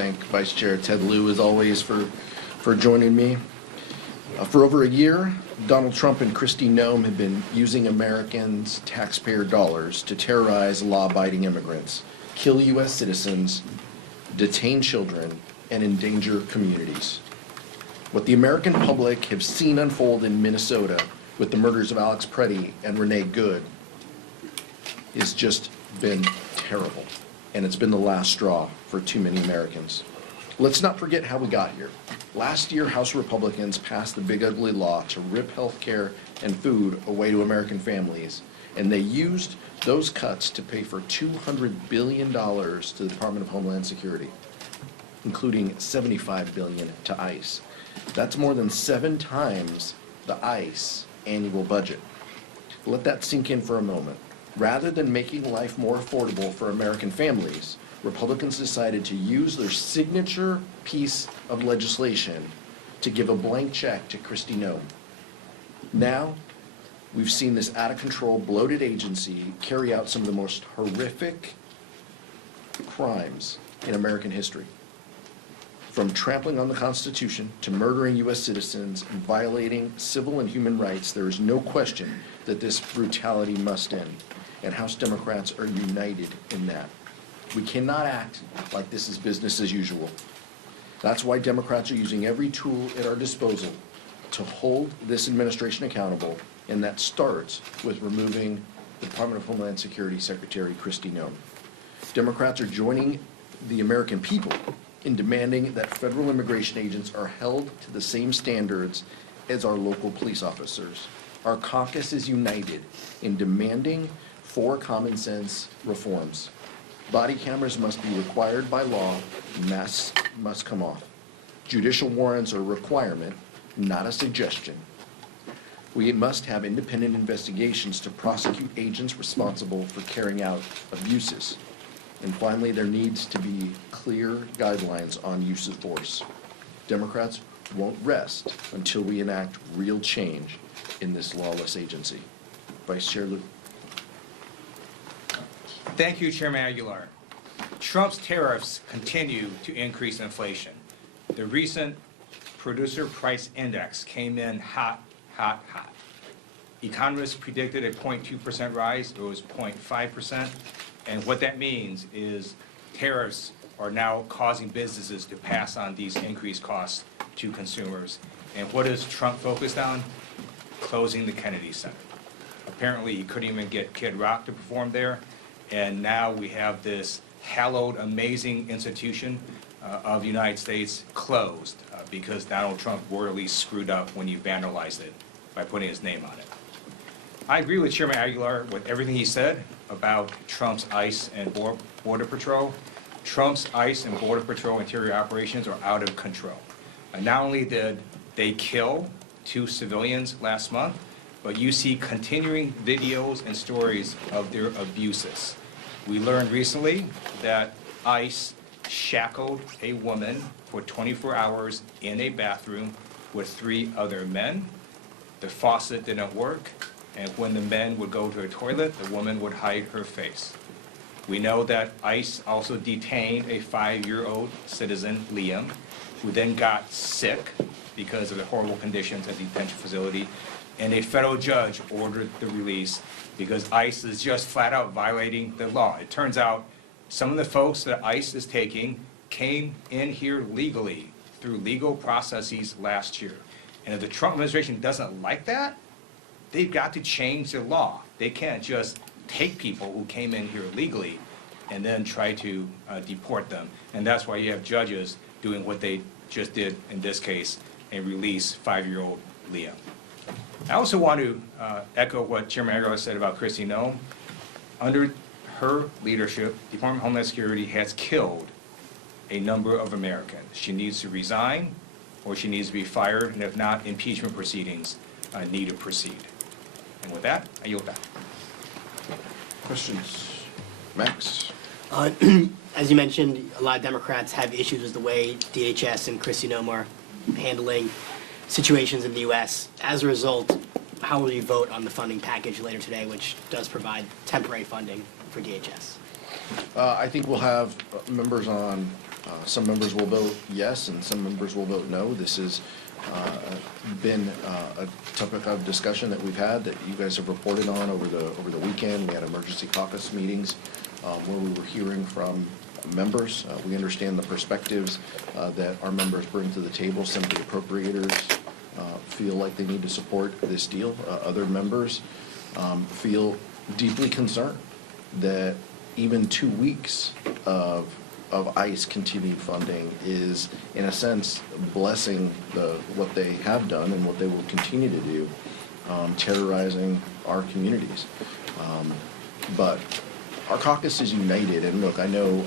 thank Vice Chair Ted Lieu, as always, for joining me. For over a year, Donald Trump and Kristi Noem have been using Americans' taxpayer dollars to terrorize law-abiding immigrants, kill U.S. citizens, detain children, and endanger communities. What the American public have seen unfold in Minnesota with the murders of Alex Preddy and Renee Good has just been terrible, and it's been the last straw for too many Americans. Let's not forget how we got here. Last year, House Republicans passed the big ugly law to rip health care and food away to American families, and they used those cuts to pay for $200 billion to the Department of Homeland Security, including $75 billion to ICE. That's more than 7 times the ICE annual budget. Let that sink in for a moment. Rather than making life more affordable for American families, Republicans decided to use their signature piece of legislation to give a blank check to Kristi Noem. Now, we've seen this out-of-control, bloated agency carry out some of the most horrific crimes in American history. From trampling on the Constitution to murdering U.S. citizens and violating civil and human rights, there is no question that this brutality must end, and House Democrats are united in that. We cannot act like this is business as usual. That's why Democrats are using every tool at our disposal to hold this administration accountable, and that starts with removing the Department of Homeland Security Secretary Kristi Noem. Democrats are joining the American people in demanding that federal immigration agents are held to the same standards as our local police officers. Our caucus is united in demanding 4 common sense reforms. Body cameras must be required by law, masks must come off. Judicial warrants are a requirement, not a suggestion. We must have independent investigations to prosecute agents responsible for carrying out abuses. And finally, there needs to be clear guidelines on use of force. Democrats won't rest until we enact real change in this lawless agency. Vice Chair Lieu. Thank you, Chairman Aguilar. Trump's tariffs continue to increase inflation. The recent Producer Price Index came in hot, hot, hot. Economists predicted a 0.2% rise. It was 0.5%. And what that means is tariffs are now causing businesses to pass on these increased costs to consumers. And what is Trump focused on? Closing the Kennedy Center. Apparently, he couldn't even get Kid Rock to perform there. And now we have this hallowed, amazing institution of the United States closed because Donald Trump royally screwed up when he vandalized it by putting his name on it. I agree with Chairman Aguilar with everything he said about Trump's ICE and Border Patrol. Trump's ICE and Border Patrol interior operations are out of control. Not only did they kill 2 civilians last month, but you see continuing videos and stories of their abuses. We learned recently that ICE shackled a woman for 24 hours in a bathroom with 3 other men. The faucet didn't work, and when the men would go to a toilet, the woman would hide her face. We know that ICE also detained a 5-year-old citizen, Liam, who then got sick because of the horrible conditions at the detention facility, and a federal judge ordered the release because ICE is just flat out violating the law. It turns out some of the folks that ICE is taking came in here legally through legal processes last year. And if the Trump administration doesn't like that, they've got to change the law. They can't just take people who came in here legally and then try to deport them. And that's why you have judges doing what they just did in this case and release 5-year-old Liam. I also want to echo what Chairman Aguilar said about Kristi Noem. Under her leadership, the Department of Homeland Security has killed a number of Americans. She needs to resign or she needs to be fired, and if not, impeachment proceedings need to proceed. And with that, I yield back. Questions? Max? As you mentioned, a lot of Democrats have issues with the way DHS and Kristi Noem are handling situations in the U.S. As a result, how will you vote on the funding package later today, which does provide temporary funding for DHS? I think we'll have members on Some members will vote yes, and some members will vote no. This has been a topic of discussion that we've had, that you guys have reported on over the weekend. We had emergency caucus meetings where we were hearing from members. We understand the perspectives that our members bring to the table. Some of the appropriators feel like they need to support this deal. Other members feel deeply concerned that even 2 weeks of ICE continued funding is, in a sense, blessing what they have done and what they will continue to do, terrorizing our communities. But our caucus is united, and look, I know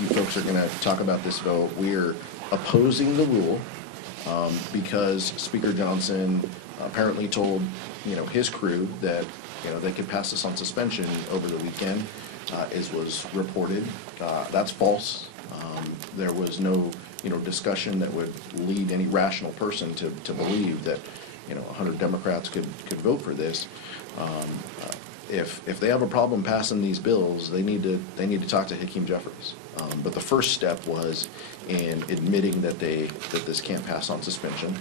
you folks are going to talk about this vote. We're opposing the rule because Speaker Johnson apparently told his crew that they could pass this on suspension over the weekend, as was reported. That's false. There was no discussion that would lead any rational person to believe that 100 Democrats could vote for this. If they have a problem passing these bills, they need to talk to Hakeem Jeffries. But the first step was in admitting that this can't pass on suspension,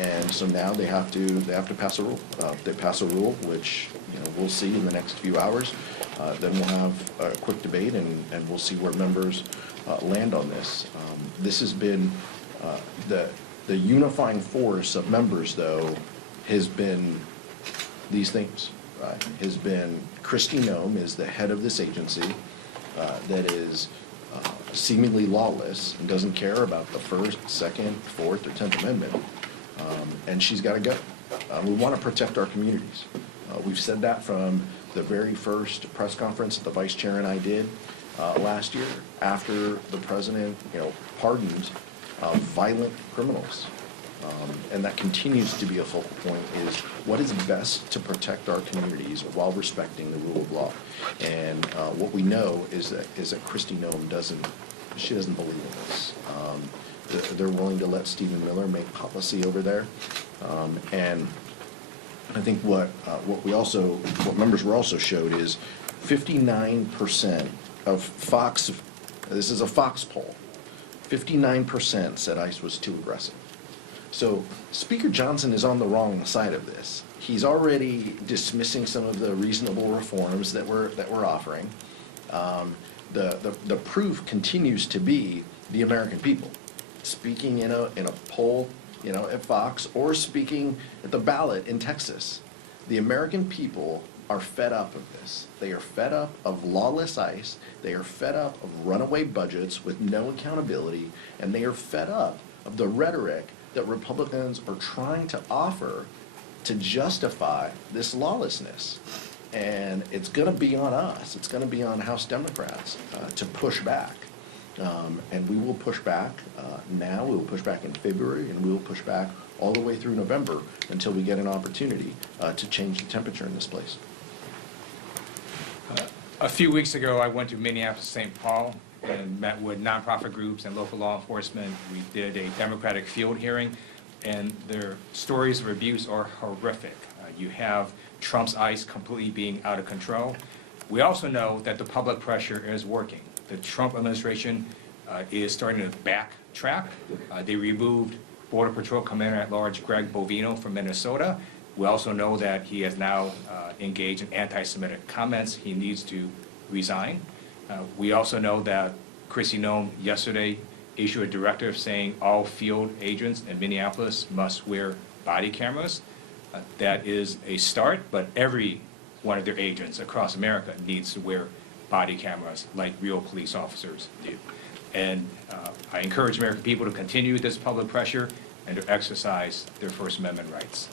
and so now they have to pass a rule. If they pass a rule, which we'll see in the next few hours, then we'll have a quick debate, and we'll see where members land on this. This has been the unifying force of members, though, has been these things. Has been Kristi Noem is the head of this agency that is seemingly lawless and doesn't care about the First, Second, Fourth, or 10th Amendment, and she's got to go. We want to protect our communities. We've said that from the very first press conference that the vice chair and I did last year after the president, pardoned violent criminals. And that continues to be a focal point, is what is best to protect our communities while respecting the rule of law. And what we know is that Kristi Noem doesn't believe in this. They're willing to let Stephen Miller make policy over there. And I think what members were also showed is 59% of Fox, this is a Fox poll, 59% said ICE was too aggressive. So Speaker Johnson is on the wrong side of this. He's already dismissing some of the reasonable reforms that we're offering. The proof continues to be the American people. Speaking in a poll, at Fox, or speaking at the ballot in Texas, the American people are fed up of this. They are fed up of lawless ICE. They are fed up of runaway budgets with no accountability, and they are fed up of the rhetoric that Republicans are trying to offer to justify this lawlessness. And it's going to be on us. It's going to be on House Democrats to push back. And we will push back now. We will push back in February, and we will push back all the way through November until we get an opportunity to change the temperature in this place. A few weeks ago, I went to Minneapolis, St. Paul, and met with nonprofit groups and local law enforcement. We did a Democratic field hearing, and their stories of abuse are horrific. You have Trump's ICE completely being out of control. We also know that the public pressure is working. The Trump administration is starting to backtrack. They removed Border Patrol Commander-at-Large Greg Bovino from Minnesota. We also know that he has now engaged in anti-Semitic comments. He needs to resign. We also know that Kristi Noem yesterday issued a directive saying all field agents in Minneapolis must wear body cameras. That is a start, but every one of their agents across America needs to wear body cameras like real police officers do. And I encourage American people to continue this public pressure and to exercise their First Amendment rights.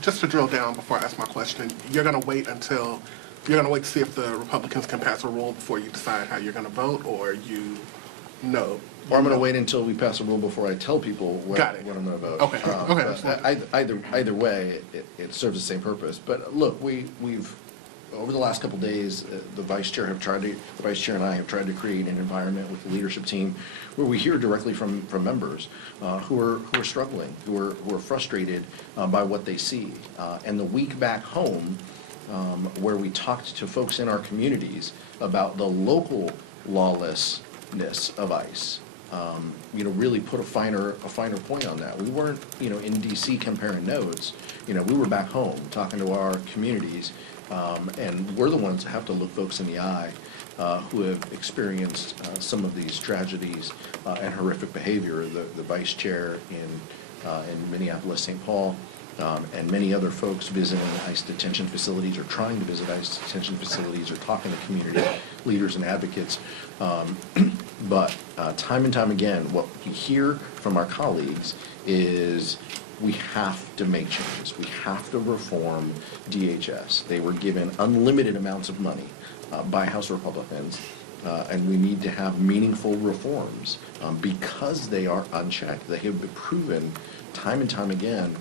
Just to drill down before I ask my question, you're going to wait to see if the Republicans can pass a rule before you decide how you're going to vote, or you know? Or I'm going to wait until we pass a rule before I tell people what I'm going to vote. Okay. Either way, it serves the same purpose. But look, we've over the last couple of days, the vice chair and I have tried to create an environment with the leadership team where we hear directly from members who are struggling, who are frustrated by what they see. And the week back home, where we talked to folks in our communities about the local lawlessness of ICE. Really put a finer point on that. We weren't, in DC comparing notes. We were back home talking to our communities, and we're the ones that have to look folks in the eye who have experienced some of these tragedies and horrific behavior. The vice chair in Minneapolis, St. Paul, and many other folks visiting ICE detention facilities or trying to visit ICE detention facilities or talking to community leaders and advocates. But time and time again, what we hear from our colleagues is we have to make changes. We have to reform DHS. They were given unlimited amounts of money by House Republicans, and we need to have meaningful reforms because they are unchecked. They have been proven time and time again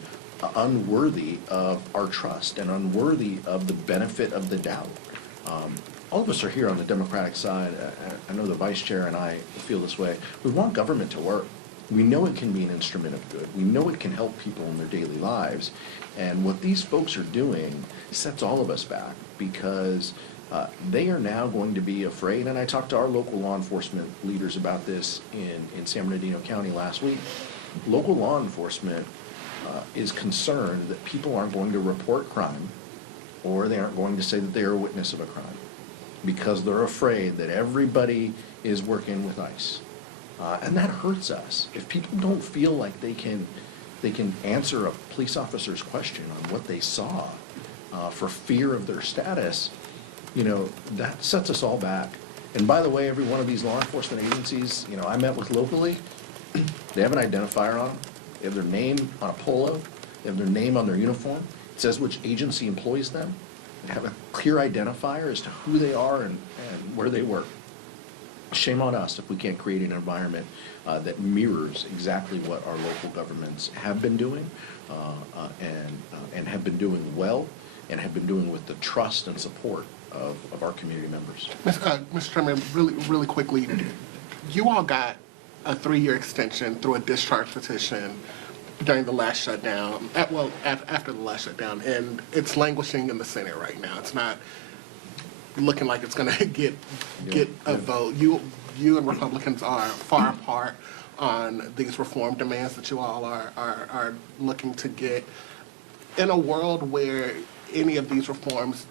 unworthy of our trust and unworthy of the benefit of the doubt. All of us are here on the Democratic side. I know the vice chair and I feel this way. We want government to work. We know it can be an instrument of good. We know it can help people in their daily lives. And what these folks are doing sets all of us back because they are now going to be afraid. And I talked to our local law enforcement leaders about this in San Bernardino County last week. Local law enforcement is concerned that people aren't going to report crime or they aren't going to say that they are a witness of a crime because they're afraid that everybody is working with ICE. And that hurts us. If people don't feel like they can answer a police officer's question on what they saw for fear of their status, that sets us all back. And by the way, every one of these law enforcement agencies, I met with locally, they have an identifier on them. They have their name on a polo. They have their name on their uniform. It says which agency employs them. They have a clear identifier as to who they are and where they work. Shame on us if we can't create an environment that mirrors exactly what our local governments have been doing and have been doing well and have been doing with the trust and support of our community members. Mr. Chairman, really quickly, you all got a 3-year extension through a discharge petition during the last shutdown, after the last shutdown, and it's languishing in the Senate right now. It's not looking like it's going to get a vote. You and Republicans are far apart on these reform demands that you all are looking to get. In a world where any of these reforms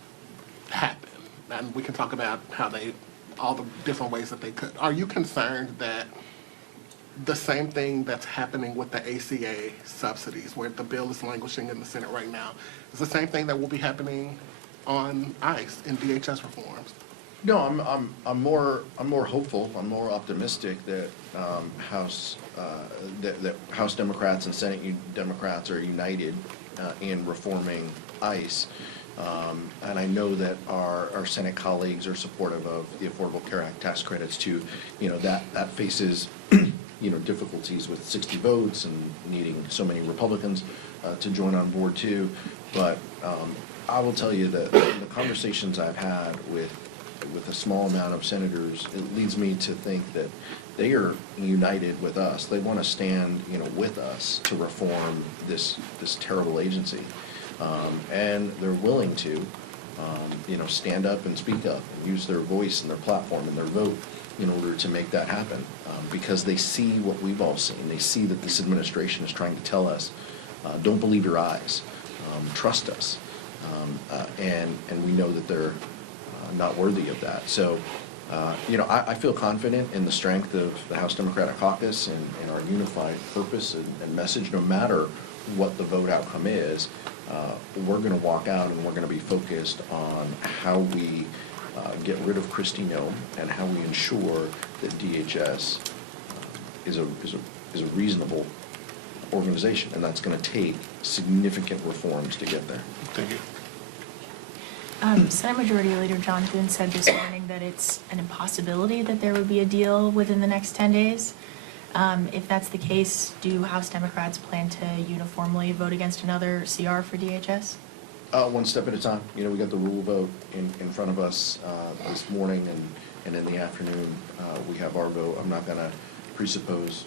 happen, and we can talk about all the different ways that they could, are you concerned that the same thing that's happening with the ACA subsidies, where the bill is languishing in the Senate right now, is the same thing that will be happening on ICE and DHS reforms? No, I'm more hopeful. I'm more optimistic that House Democrats and Senate Democrats are united in reforming ICE. And I know that our Senate colleagues are supportive of the Affordable Care Act tax credits too. That faces difficulties with 60 votes and needing so many Republicans to join on board too. But I will tell you that the conversations I've had with a small amount of senators, it leads me to think that they are united with us. They want to stand, with us to reform this terrible agency, and they're willing to, stand up and speak up and use their voice and their platform and their vote in order to make that happen, because they see what we've all seen. They see that this administration is trying to tell us, don't believe your eyes, trust us, and we know that they're not worthy of that. So, I feel confident in the strength of the House Democratic caucus and our unified purpose and message. No matter what the vote outcome is, we're going to walk out and we're going to be focused on how we get rid of Kristi Noem and how we ensure that DHS is a reasonable organization, and that's going to take significant reforms to get there. Thank you. Senate Majority Leader John Thune said this morning that it's an impossibility that there would be a deal within the next 10 days. If that's the case, do House Democrats plan to uniformly vote against another CR for DHS? One step at a time. We got the rule vote in front of us this morning, and in the afternoon we have our vote. I'm not going to presuppose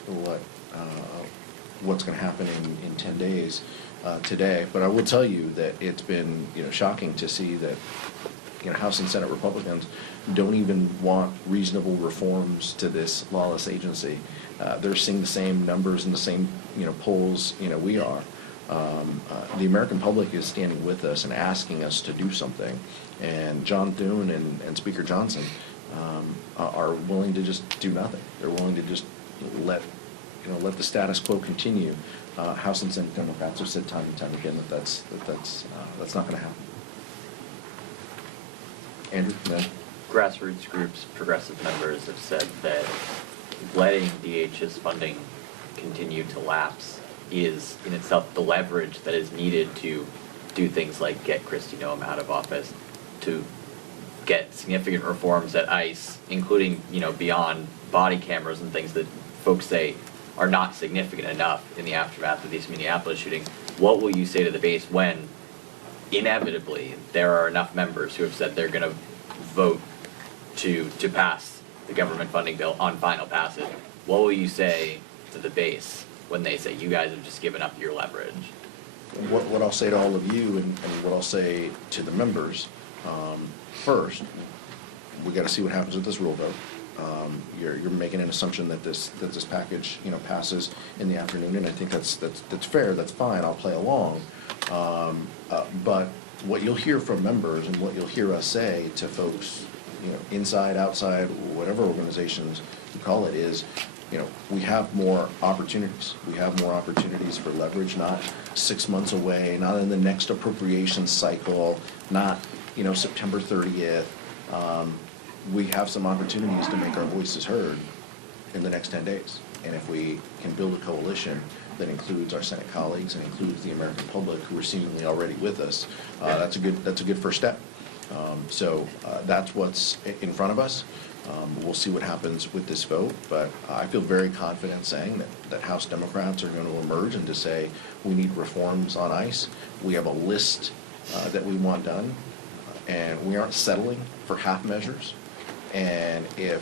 what's going to happen in 10 days. today. But I will tell you that it's been, shocking to see that, House and Senate Republicans don't even want reasonable reforms to this lawless agency. They're seeing the same numbers and the same, polls, we are. The American public is standing with us and asking us to do something. And John Thune and Speaker Johnson are willing to just do nothing. They're willing to just let the status quo continue. House and Senate Democrats have said time and time again that that's not going to happen. Andrew, no? Grassroots groups, progressive members have said that letting DHS funding continue to lapse is in itself the leverage that is needed to do things like get Kristi Noem out of office, to get significant reforms at ICE, including, beyond body cameras and things that folks say are not significant enough in the aftermath of these Minneapolis shootings. What will you say to the base when inevitably there are enough members who have said they're going to vote to pass the government funding bill on final passage? What will you say to the base when they say you guys have just given up your leverage? What I'll say to all of you and what I'll say to the members, first, we got to see what happens with this rule vote. You're making an assumption that this package passes in the afternoon, and I think that's fair. That's fine. I'll play along. But what you'll hear from members and what you'll hear us say to folks, inside, outside, whatever organizations you call it, is, we have more opportunities. We have more opportunities for leverage, not 6 months away, not in the next appropriation cycle, not, September 30th. We have some opportunities to make our voices heard in the next 10 days. And if we can build a coalition that includes our Senate colleagues and includes the American public who are seemingly already with us, that's a good first step. So that's what's in front of us. We'll see what happens with this vote, but I feel very confident saying that House Democrats are going to emerge and to say we need reforms on ICE. We have a list that we want done, and we aren't settling for half measures. And if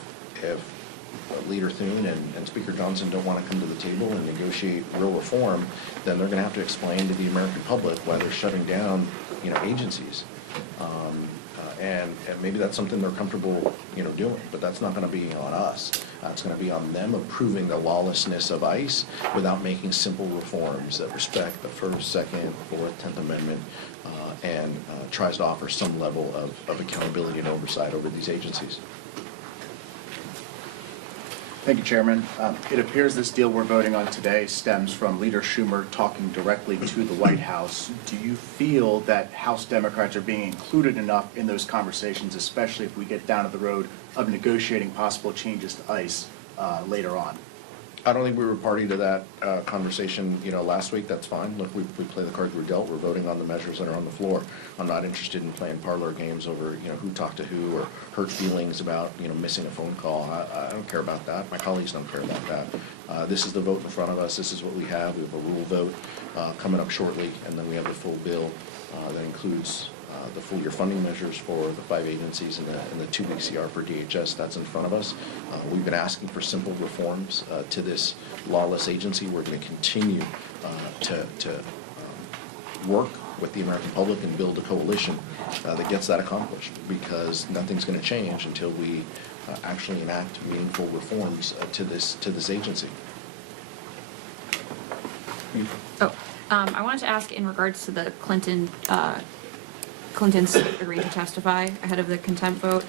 Leader Thune and Speaker Johnson don't want to come to the table and negotiate real reform, then they're going to have to explain to the American public why they're shutting down, agencies. And maybe that's something they're comfortable, doing, but that's not going to be on us. It's going to be on them approving the lawlessness of ICE without making simple reforms that respect the First, Second, Fourth, 10th Amendment, and tries to offer some level of accountability and oversight over these agencies. Thank you, Chairman. It appears this deal we're voting on today stems from Leader Schumer talking directly to the White House. Do you feel that House Democrats are being included enough in those conversations, especially if we get down to the road of negotiating possible changes to ICE later on? I don't think we were party to that conversation, last week. That's fine. Look, we play the cards we're dealt. We're voting on the measures that are on the floor. I'm not interested in playing parlor games over, who talked to who or hurt feelings about, missing a phone call. I don't care about that. My colleagues don't care about that. This is the vote in front of us. This is what we have. We have a rule vote coming up shortly, and then we have the full bill that includes the full year funding measures for the 5 agencies and the 2-week CR for DHS. That's in front of us. We've been asking for simple reforms to this lawless agency. We're going to continue to work with the American public and build a coalition that gets that accomplished, because nothing's going to change until we actually enact meaningful reforms to this agency. I wanted to ask in regards to the Clintons agreed to testify ahead of the contempt vote.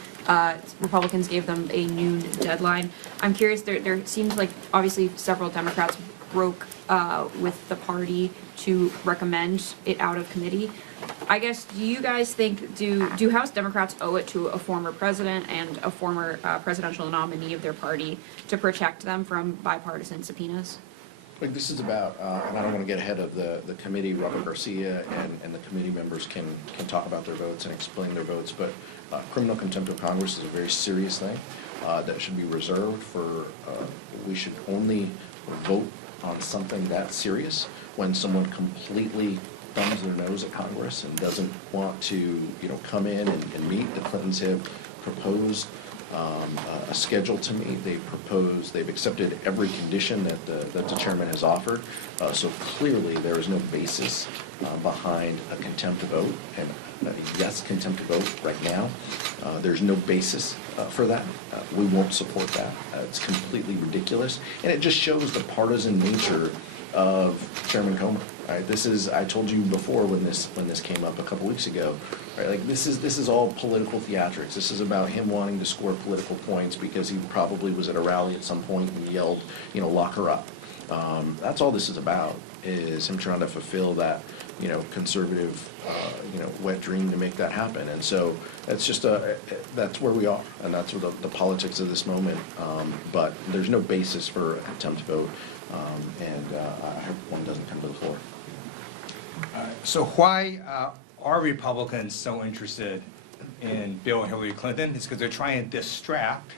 Republicans gave them a noon deadline. I'm curious, there seems like obviously several Democrats broke with the party to recommend it out of committee. I guess, do you guys think, do House Democrats owe it to a former president and a former presidential nominee of their party to protect them from bipartisan subpoenas? Like this is about, and I don't want to get ahead of the committee. Robert Garcia and the committee members can talk about their votes and explain their votes, but criminal contempt of Congress is a very serious thing that should be reserved for, we should only vote on something that serious when someone completely thumbs their nose at Congress and doesn't want to, come in and meet. The Clintons have proposed a schedule to me. They've accepted every condition that the chairman has offered. So clearly, there is no basis behind a contempt vote, and yes, contempt vote right now. There's no basis for that. We won't support that. It's completely ridiculous, and it just shows the partisan nature of Chairman Comer. Right? I told you before when this came up a couple weeks ago, right? Like this is all political theatrics. This is about him wanting to score political points because he probably was at a rally at some point and yelled, lock her up. That's all this is about, is him trying to fulfill that, conservative, wet dream to make that happen. And so that's just that's where we are, and that's what the politics of this moment. But there's no basis for a contempt vote, and I hope one doesn't come to the floor. So why are Republicans so interested in Bill and Hillary Clinton? It's because they're trying to distract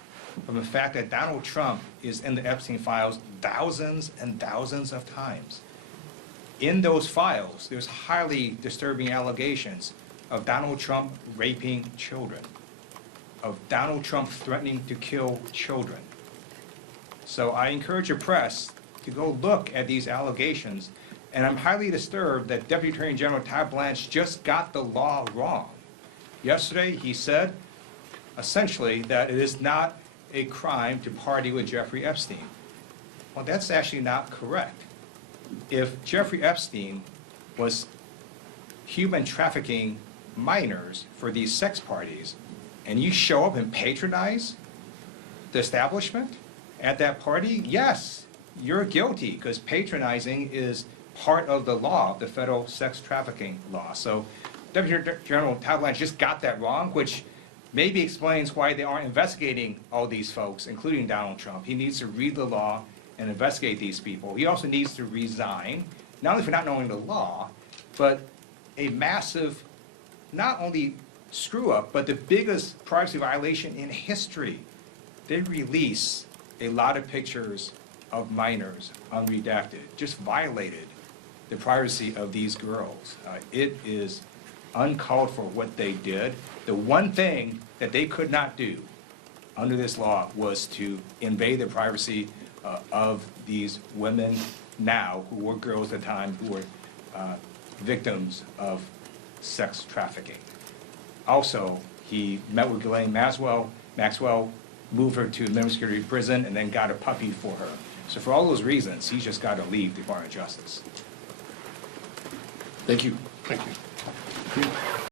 from the fact that Donald Trump is in the Epstein files thousands and thousands of times. In those files, there's highly disturbing allegations of Donald Trump raping children, of Donald Trump threatening to kill children. So I encourage your press to go look at these allegations, and I'm highly disturbed that Deputy Attorney General Todd Blanche just got the law wrong. Yesterday, he said, essentially, that it is not a crime to party with Jeffrey Epstein. Well, that's actually not correct. If Jeffrey Epstein was human trafficking minors for these sex parties, and you show up and patronize the establishment at that party, yes, you're guilty, because patronizing is part of the law, the federal sex trafficking law. So Deputy General Todd Blanche just got that wrong, which maybe explains why they aren't investigating all these folks, including Donald Trump. He needs to read the law and investigate these people. He also needs to resign, not only for not knowing the law, but a massive, not only screw up, but the biggest privacy violation in history. They release a lot of pictures of minors unredacted, just violated the privacy of these girls. It is uncalled for what they did. The one thing that they could not do under this law was to invade the privacy of these women now, who were girls at the time, who were victims of sex trafficking. Also, he met with Ghislaine Maxwell, moved her to minimum security prison, and then got a puppy for her. So for all those reasons, he's just got to leave the Department of Justice. Thank you. Thank you.